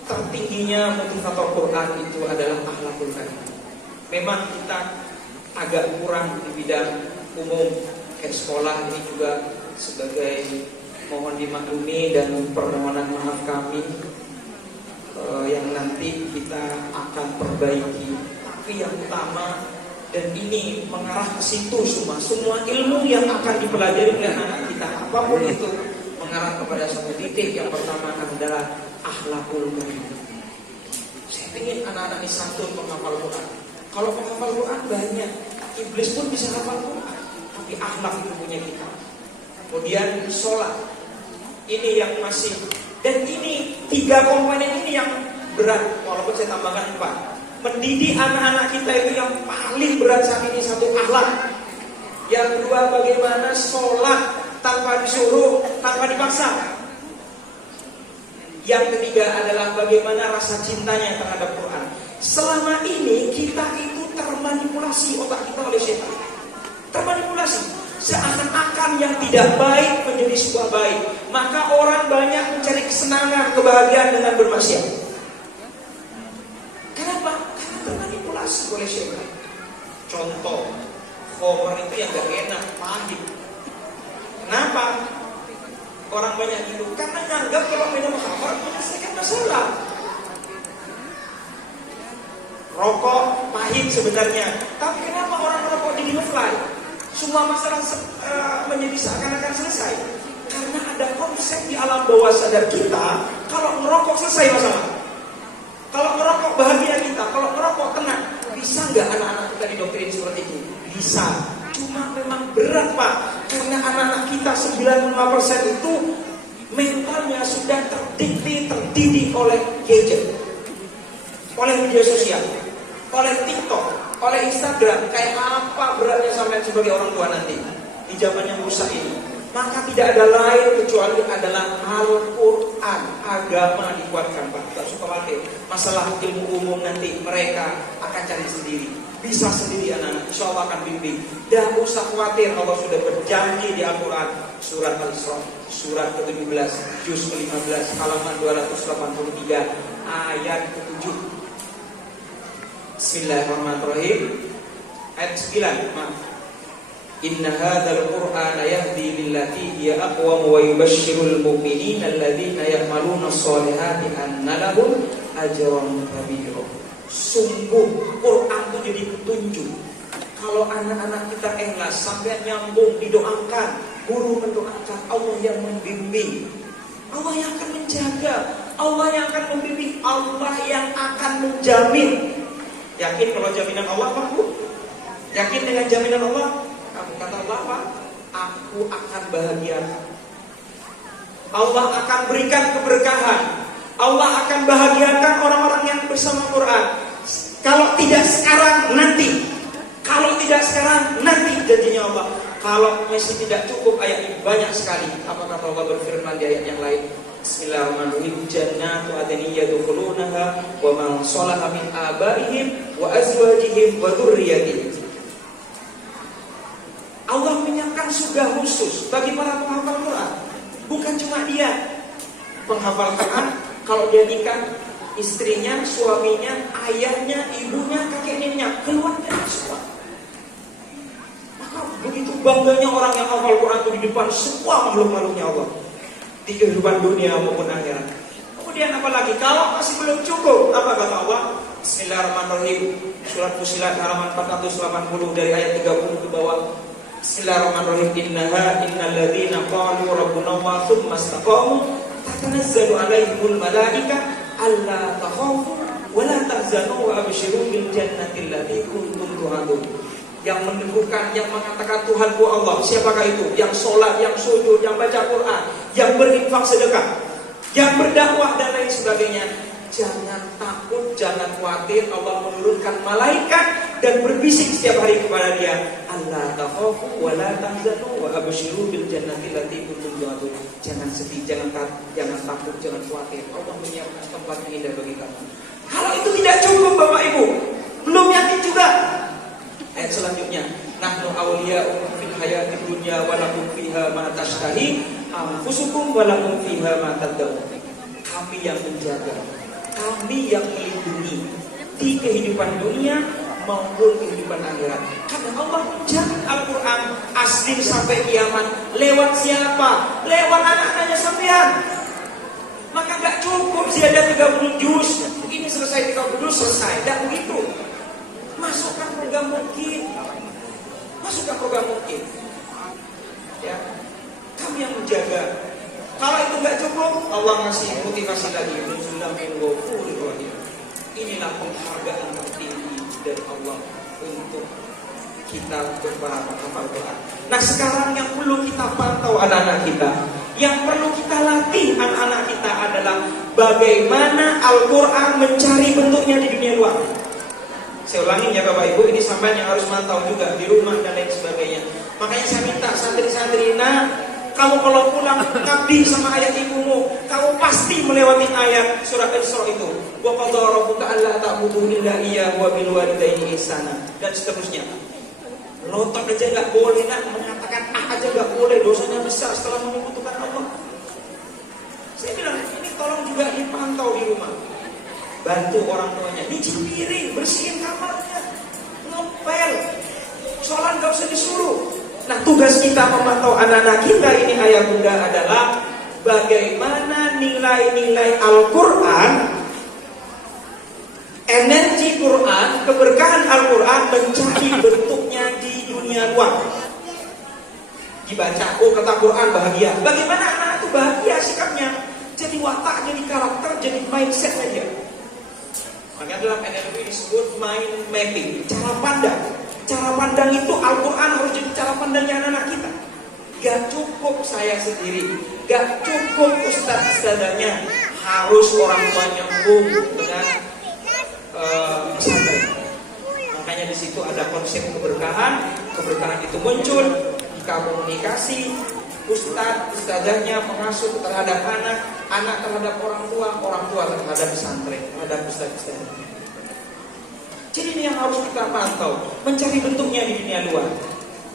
tertingginya Motivator Quran itu adalah akhlakul karim. Memang kita agak kurang di bidang umum kayak sekolah ini juga sebagai mohon dimaklumi dan permohonan maaf kami yang nanti kita akan perbaiki. Tapi yang utama dan ini mengarah ke situ semua ilmu yang akan dipelajari oleh anak kita apapun itu mengarah kepada satu titik. Yang pertama adalah akhlakul karim. Saya ingin anak-anak ini santun menghafal Quran. Kalau menghafal Quran banyak, iblis pun bisa hafal Quran, tapi akhlak itu punya kita. Kemudian sholat, ini yang masih, dan ini 3 komponen ini yang berat. Walaupun saya tambahkan 4. Mendidik anak-anak kita itu yang paling berat saat ini, satu akhlak. Yang kedua bagaimana sholat tanpa disuruh, tanpa dipaksa. Yang ketiga adalah bagaimana rasa cintanya terhadap Quran. Selama ini kita itu termanipulasi otak kita oleh setan. Termanipulasi. Seakan-akan yang tidak baik menjadi sebuah baik. Maka orang banyak mencari kesenangan, kebahagiaan dengan bermaksiat. Kenapa? Karena termanipulasi oleh setan. Contoh, khamr itu yang gak enak, pahit. Kenapa? Orang banyak itu karena nganggap kalau minum khamr menyelesaikan masalah. Rokok pahit sebenarnya, tapi kenapa orang merokok di fly? Semua masalah menjadi seakan-akan selesai. Karena ada konsep di alam bawah sadar kita, kalau merokok selesai masalah. Kalau merokok bahagia kita, kalau merokok tenang. Bisa nggak anak-anak kita didoktrin seperti itu? Bisa. Cuma memang berat Pak, karena anak-anak kita 95% itu mentalnya sudah terdidik oleh gadget, oleh media sosial, oleh TikTok, oleh Instagram. Kayak apa beratnya sampai sebagai orang tua nanti di zaman yang rusak ini? Maka tidak ada lain kecuali adalah Al-Quran. Agama dikuatkan Pak. Tak usah khawatir. Masalah ilmu umum nanti mereka akan cari sendiri. Bisa sendiri anak-anak. Insya Allah akan bimbing. Dah usah khawatir. Allah sudah berjanji di Al-Quran. Surat Al-Isra, surat ke-17, juz ke-15, halaman 283, ayat ke-7. Bismillahirrahmanirrahim. Ayat 9. Maaf. Inna hadzal qur'ana yahdi lillati hiya aqwam wa yubashshirul mu'minina alladziina ya'maluna shalihati anna lahum ajran kabira. Sungguh Quran itu jadi petunjuk. Kalau anak-anak kita ikhlas sampai nyambung didoakan, guru mendoakan, Allah yang membimbing, Allah yang akan menjaga, Allah yang akan membimbing, Allah yang akan menjamin. Yakin kalau jaminan Allah mampu? Yakin dengan jaminan Allah? Kamu kata Allah apa? Aku akan bahagia. Allah akan berikan keberkahan. Allah akan bahagiakan orang-orang yang bersama Quran. Kalau tidak sekarang, nanti. Kalau tidak sekarang, nanti janjinya Allah. Kalau masih tidak cukup, ayat ini banyak sekali. Apa kata Allah berfirman di ayat yang lain? Bismillahirrahmanirrahim. Jannatu adnin yadkhulunaha wa man shalaha min abaihim wa azwajihim wa dzurriyyatihim. Allah menyiapkan surga khusus bagi para penghafal Quran. Bukan cuma dia penghafal Quran, kalau dia nikah, istrinya, suaminya, ayahnya, ibunya, kakek neneknya, keluarga semua. Maka begitu bangganya orang yang hafal Quran itu di depan semua makhluk-makhluknya Allah, di kehidupan dunia maupun akhirat. Kemudian apalagi kalau masih belum cukup, apa kata Allah? Bismillahirrahmanirrahim. Surat Fussilat halaman 480 dari ayat 30 ke bawah. Bismillahirrahmanirrahim. Innal ladzina qalu rabbuna Allah tsumma istaqamu tatanazzalu 'alaihimul malaikatu alla takhafu wa la tahzanu wa abshiru bil jannati allati kuntum tu'adun. Yang meneguhkan, yang mengatakan Tuhanku Allah. Siapakah itu? Yang sholat, yang sujud, yang baca Quran, yang berinfak sedekah, yang berdakwah dan lain sebagainya. Jangan takut, jangan khawatir. Allah menurunkan malaikat dan berbisik setiap hari kepada dia. Allah takhafu wa la tahzanu wa abshiru bil jannati allati kuntum tu'adun. Jangan sedih, jangan takut, jangan khawatir. Allah menyiapkan tempat yang indah bagi kamu. Kalau itu tidak cukup Bapak Ibu, belum yakin juga. Ayat selanjutnya, nahnu awliya'ukum fil hayatid dunya wa lakum fiha ma tashtahi anfusukum wa lakum fiha ma tad'un. Kami yang menjaga, kami yang melindungi di kehidupan dunia maupun kehidupan akhirat. Karena Allah menjamin Al-Quran asli sampai kiamat. Lewat siapa? Lewat anak-anaknya sampean. Maka gak cukup ziyadah 30 juz. Ini selesai 30 juz, selesai. Dan begitu. Masukkan program mungkin. Masukkan program mungkin. Ya. Kami yang menjaga. Kalau itu gak cukup, Allah ngasih motivasi lagi. Inilah penghargaan tertinggi dari Allah untuk kita, untuk para penghafal Quran. Nah sekarang yang perlu kita pantau anak-anak kita, yang perlu kita latih anak-anak kita adalah bagaimana Al-Quran mencari bentuknya di dunia luar. Saya ulangin ya Bapak Ibu, ini sampai yang harus mantau juga di rumah dan lain sebagainya. Makanya saya minta santri-santri, kamu kalau pulang ngabdi sama ayat ibumu, kamu pasti melewati ayat surat Al-Isra itu. Wa qadara rabbuka alla ta'budu illa iyyahu wa bil walidayni ihsana dan seterusnya. Lotot aja enggak boleh, mengatakan aja enggak boleh, dosanya besar setelah menyebutkan Allah. Saya bilang ini tolong juga dipantau di rumah. Bantu orang tuanya, nyuci piring, bersihin kamarnya, ngepel, sholat gak usah disuruh. Nah tugas kita memantau anak-anak kita ini ayah bunda adalah bagaimana nilai-nilai Al-Quran, energi Quran, keberkahan Al-Quran mencari bentuknya di dunia luar. Dibaca, oh kata Quran bahagia. Bagaimana anak itu bahagia sikapnya? Jadi watak, jadi karakter, jadi mindset aja. Maka dalam NLP disebut mind mapping, cara pandang. Cara pandang itu Al-Quran harus jadi cara pandangnya anak-anak kita. Gak cukup saya sendiri, gak cukup ustaz-ustazanya, harus orang tua nyambung dengan pesantren. Makanya di situ ada konsep keberkahan. Keberkahan itu muncul di komunikasi ustaz-ustazanya mengasuh terhadap anak, anak terhadap orang tua terhadap pesantren, terhadap ustaz-ustaznya. Jadi ini yang harus kita pantau, mencari bentuknya di dunia luar,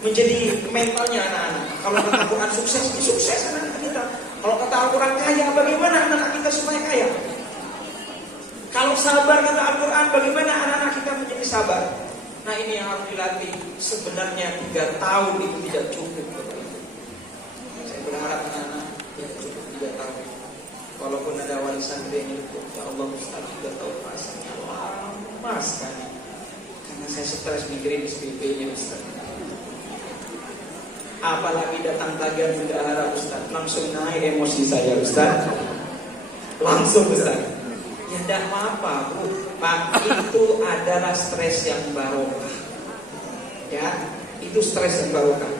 menjadi mentalnya anak-anak. Kalau kata Al-Quran sukses, sukses anak-anak kita. Kalau kata Al-Quran kaya, bagaimana anak-anak kita supaya kaya? Kalau sabar kata Al-Quran, bagaimana anak-anak kita menjadi sabar? Nah ini yang harus dilatih. Sebenarnya 3 tahun itu tidak cukup. Saya berharap anak-anak tidak cukup 3 tahun. Walaupun ada wali santri yang itu, ya Allah Ustaz 3 tahun rasanya lama sekali. Karena saya stres mikirin SPP-nya Ustaz. Apalagi datang tagihan bendahara Ustaz, langsung naik emosi saya Ustaz. Langsung Ustaz. Ya tidak apa-apa Bu, Pak, itu adalah stres yang barokah. Ya, itu stres yang barokah.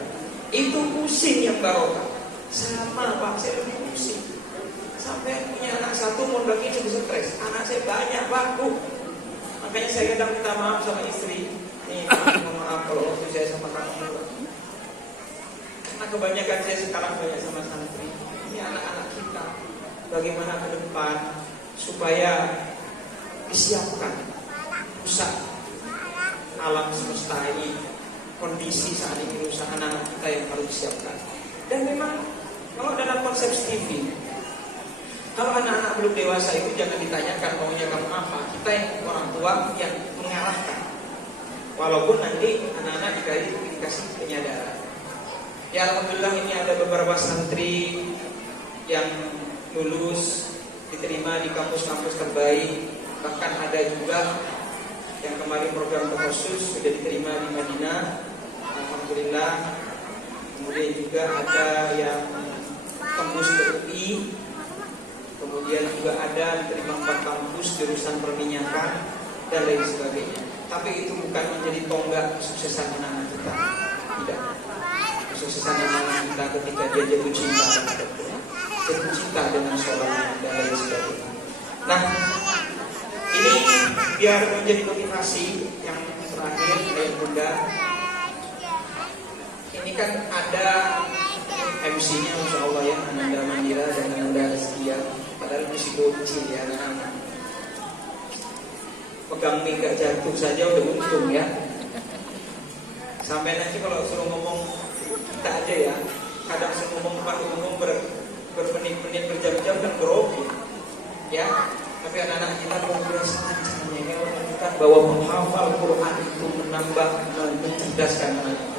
Itu pusing yang barokah. Sama Pak, saya lebih pusing. Sampai punya anak satu mondok ini juga stres. Anak saya banyak Pak Bu. Makanya saya kadang minta maaf sama istri. Nih, mohon maaf kalau waktu saya sama kamu. Karena kebanyakan saya sekarang banyak sama santri. Ini anak-anak kita. Bagaimana ke depan supaya disiapkan rusak alam semesta ini, kondisi saat ini rusak, anak-anak kita yang harus disiapkan. Dan memang kalau dalam konsep TV, kalau anak-anak belum dewasa itu jangan ditanyakan maunya kamu apa. Kita yang orang tua yang mengarahkan. Walaupun nanti anak-anak dikasih penyadaran. Ya alhamdulillah ini ada beberapa santri yang lulus, diterima di kampus-kampus terbaik. Bahkan ada juga yang kemarin program khusus sudah diterima di Madinah, alhamdulillah. Kemudian juga ada yang tembus ke UI. Kemudian juga ada diterima 4 kampus jurusan perminyakan dan lain sebagainya. Tapi itu bukan menjadi tonggak kesuksesan anak-anak kita. Tidak. Kesuksesan anak-anak kita ketika dia jatuh cinta dengan Quran, jatuh cinta dengan sholat dan lain sebagainya. Nah, ini biar menjadi motivasi yang terakhir dari Bunda. Ini kan ada MC-nya Masya Allah ya, Ananda Mandira dan Ananda Setia. Padahal masih bocil ya anak-anak. Pegang mic gak jatuh saja udah untung ya. Sampai nanti kalau suruh ngomong kita aja ya, kadang suruh ngomong bermenit-menit berjam-jam dan grogi ya. Tapi anak-anak kita berbiasa lancarnya ini menunjukkan bahwa menghafal Quran itu menambah, mencerdaskan anak-anak.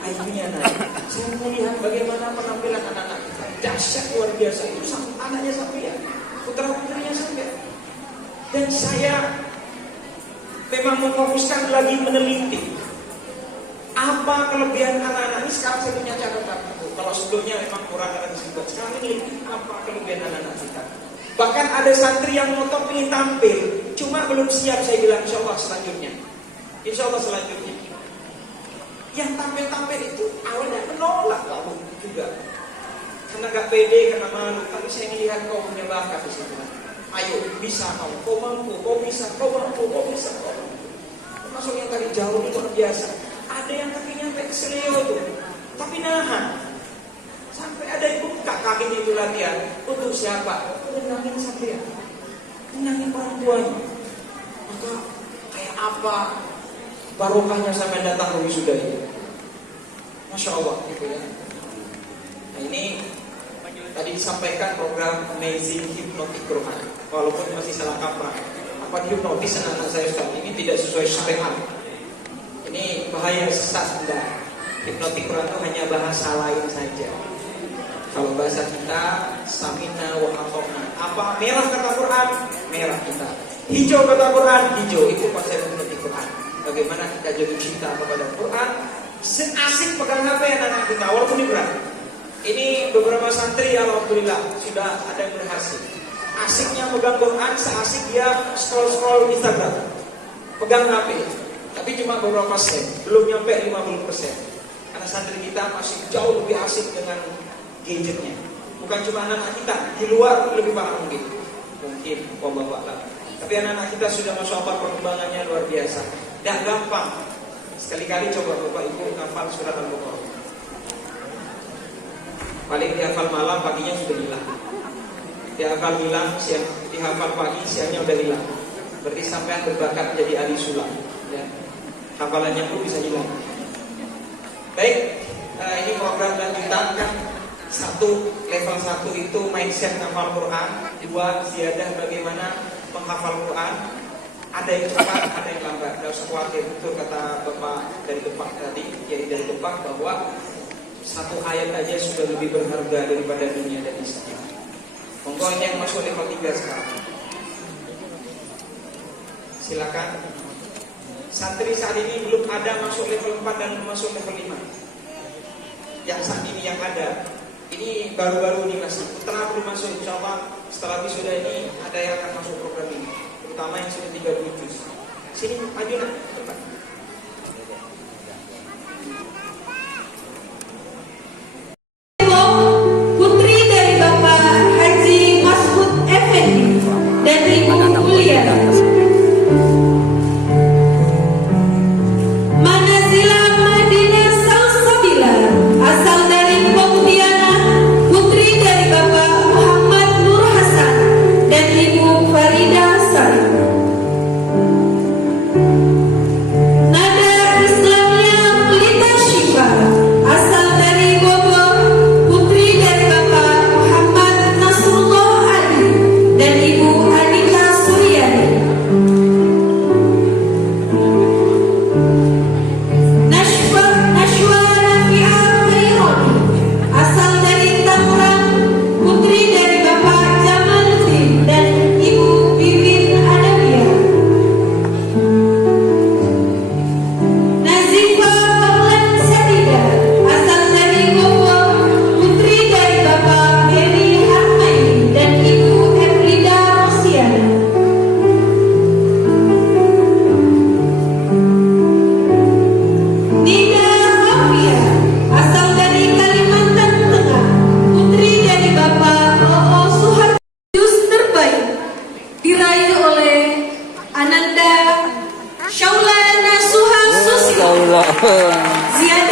Akhirnya nanti saya melihat bagaimana penampilan anak-anak kita dahsyat luar biasa. Itu anaknya sampai ya, putra putrinya sampai. Dan saya memang memfokuskan lagi meneliti apa kelebihan anak-anak ini. Sekarang saya punya catatan. Kalau sebelumnya memang kurang ada disebut. Sekarang ini apa kelebihan anak-anak kita. Bahkan ada santri yang ngotot ingin tampil, cuma belum siap. Saya bilang insya Allah selanjutnya. Insya Allah selanjutnya. Yang tampil-tampil itu awalnya menolak kamu juga, karena gak pede, karena malu. Tapi saya melihat kau punya bakat di situ. Ayo, bisa kau mampu, kau bisa, kau mampu, kau bisa, kau mampu. Termasuk yang tadi jauh itu luar biasa. Ada yang kakinya sampai ke seleo itu, tapi nahan. Sampai ada yang buka kakinya itu latihan. Untuk siapa? Menangin sampai ya, menangin orang tuanya. Maka kayak apa barokahnya sampai datang ke wisuda ini. Masya Allah gitu ya. Nah ini tadi disampaikan program Amazing Hypnotic Quran. Walaupun masih salah kaprah. Apa hipnotis anak-anak saya Ustaz? Ini tidak sesuai syariat. Ini bahaya sesat enggak. Hypnotic Quran itu hanya bahasa lain saja. Kalau bahasa kita samina wa atona. Apa merah kata Quran? Merah kita. Hijau kata Quran? Hijau. Itu konsep Hypnotic Quran. Bagaimana kita jatuh cinta kepada Quran, seasik pegang HP anak-anak kita, walaupun ini berat. Ini beberapa santri alhamdulillah sudah ada yang berhasil. Asiknya pegang Quran, seasik dia scroll Instagram, pegang HP. Tapi cuma beberapa persen, belum nyampe 50%. Karena santri kita masih jauh lebih asik dengan gadgetnya. Bukan cuma anak-anak kita, di luar lebih paham mungkin, wabarakatuh. Tapi anak-anak kita sudah masuk apa perkembangannya luar biasa. Dan gampang. Sekali-kali coba Bapak Ibu hafal surat Al-Baqarah. Paling dihafal malam, paginya sudah hilang. Dihafal hilang, dihafal pagi, siangnya udah hilang. Berarti sampai berbakat jadi ahli sulap ya. Hafalannya pun bisa hilang. Baik, ini program lanjutan kan. Level 1 itu mindset hafal Quran. 2, ziyadah bagaimana menghafal Quran. Ada yang cepat, ada yang lambat. Tidak usah khawatir. Betul kata Bapak dari Depak tadi, jadi dari Depak bahwa 1 ayat aja sudah lebih berharga daripada dunia dan isinya. Monggo yang masuk level 3 sekarang. Silakan. Santri saat ini belum ada masuk level 4 dan masuk level 5. yang saat ini yang ada. Ini baru-baru ini masih, setelah belum masuk, insya Allah setelah wisuda ini ada yang akan masuk program ini, terutama yang sudah 30 juz. Sini maju nak, cepat. Putri dari Bapak Haji Masud Effendi dan Ibu Mulia. Manazila Madinah Salsabila asal dari Pontianak, putri dari Bapak Muhammad Nur Hasan dan Ibu Farida Sari. Nada Islamia Pelita Syifa asal dari Bogor, putri dari Bapak Muhammad Nasrullah Ali dan Ibu Anita Suryani. Nashwa Nafi'ah Khaironi asal dari Tangerang, putri dari Bapak Jamaluddin dan Ibu Bibin Adabiyah. Nazifa Paulan Sadida asal dari Bogor, putri dari Bapak Heri Harmaini dan Ibu Erlida Rosiana. Nida Afia asal dari Kalimantan Tengah, putri dari Bapak Oo Suharto. Juz terbaik diraih oleh Ananda Shaulana Suha Susi Ziada